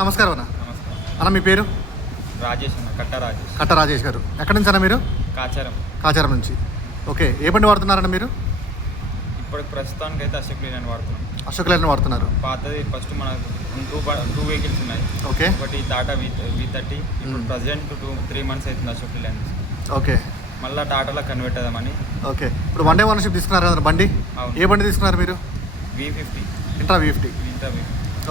నమస్కారం అన్న. నమస్కారం. అన్న మీ పేరు? రాజేష్ అన్న, రాజేష్. కట్ట రాజేష్ గారు. ఎక్కడి నుంచి అన్న మీరు? కాచారం నుంచి. ఓకే, ఏ బండి వాడుతున్నారన్న మీరు? ఇప్పుడు ప్రస్తుతానికి అయితే అశోక్ లేని వాడుతున్నాం. అశోక్ లైన్ వాడుతున్నారు. పాతది ఫస్ట్ మనకు టూ వెహికల్స్ ఉన్నాయి. ఓకే. ఒకటి టాటా V30. ఇప్పుడు ప్రజెంట్ 3 months అవుతుంది అశోక్ లైన్. ఓకే. మళ్ళీ టాటాలో కన్వర్ట్ అవుదామని. ఓకే, ఇప్పుడు వన్ డే ఓనర్షిప్ తీసుకున్నారు కదా బండి? ఏ బండి తీసుకున్నారు మీరు? V50. Intra V50.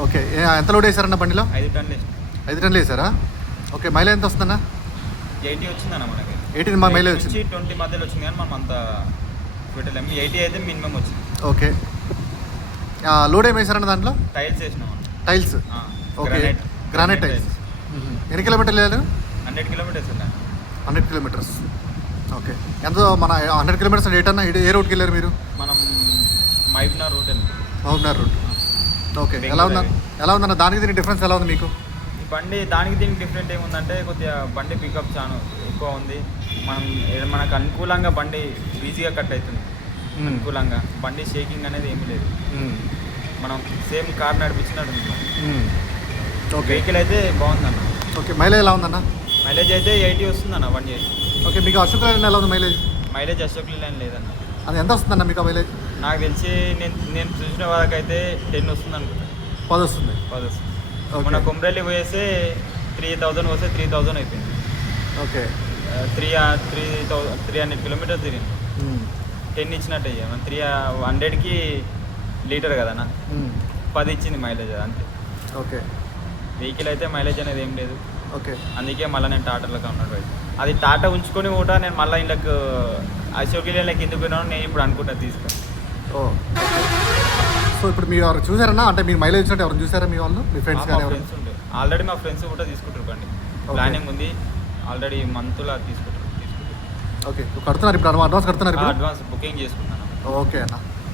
ఓకే, ఎంత లోడ్ వేసారన్న బండిలో? 5 టన్నులు. 5 టన్నులు వేసారా? ఓకే, మైలేజ్ ఎంత వస్తుందన్న? 80 వచ్చిందన్న మనకి. 80 మైలేజ్ వచ్చింది. 20 మధ్యలో వచ్చింది కానీ మనం అంత పెట్టలేము. 80 అయితే మినిమం వచ్చింది. ఓకే, లోడ్ ఏం వేసారన్న దాంట్లో? టైల్స్ వేసినాం. టైల్స్. Okay, granite tiles. ఎన్ని కిలోమీటర్లు వెళ్ళారు? 100 kilometers ఉన్నాయి. 100 kilometers. ఓకే, ఎంత మన 100 kilometers ఏ రూట్కి వెళ్ళారు మీరు? మనం మహబూబ్నగర్ రూట్. ఓకే, ఎలా ఉందన్న దానికి దీనికి డిఫరెన్స్ ఎలా ఉంది మీకు? ఈ బండి దానికి దీనికి డిఫరెంట్ ఏముందంటే కొద్దిగా బండి పికప్ చాలా ఎక్కువ ఉంది. మనకు అనుకూలంగా బండి ఈజీగా కట్ అవుతుంది. అనుకూలంగా బండి షేకింగ్ అనేది ఏమీ లేదు. మనం సేమ్ కార్ నడిపించినట్టు ఓకే. వెహికల్ అయితే బాగుందన్న. ఓకే, మైలేజ్ ఎలా ఉందన్న? మైలేజ్ అయితే 80 వస్తుందన్న 1 year. ఓకే, మీకు అశోక్ లైన్ ఎలా ఉంది మైలేజ్? మైలేజ్ అశోక్ లైన్ లేదన్న. అది ఎంత వస్తుందన్న మీకు మైలేజ్? నాకు తెలిసి నేను చూసిన వరకైతే 10 వస్తుంది అనుకుంటా. 10 వస్తుంది. మన కొమరల్లి పోయేస్తే 3000 వస్తే 3000 అయిపోయింది. ఓకే, 300 kilometers తిరిగింది. 10 ఇచ్చినట్టు అయ్యా. 300కి లీటర్ కదన్నా, 10 ఇచ్చింది మైలేజ్ అంతే. ఓకే, వెహికల్ అయితే మైలేజ్ అనేది ఏం లేదు. ఓకే, అందుకే మళ్ళీ నేను టాటాలోకి ఉన్నాడు. అది టాటా ఉంచుకొని కూడా నేను మళ్ళీ ఇంట్లోకి అశోక్ లేన్లోకి ఎందుకు పోయినాను నేను ఇప్పుడు అనుకుంటా తీసుకొని. సో ఇప్పుడు మీరు ఎవరు చూసారన్నా, అంటే మీరు మైలేజ్ ఇచ్చినట్టు ఎవరు చూసారా మీ వాళ్ళు, మీ ఫ్రెండ్స్ కానీ? ఫ్రెండ్స్ ఉండే ఆల్రెడీ, మా ఫ్రెండ్స్ కూడా తీసుకుంటారు బండి. ప్లానింగ్ ఉంది ఆల్రెడీ, మంత్లో తీసుకుంటారు. ఓకే, కడుతున్నారు ఇప్పుడు? అడ్వాన్స్ కడుతున్నారు? అడ్వాన్స్ బుకింగ్ చేసుకున్నాను. ఓకే అన్న.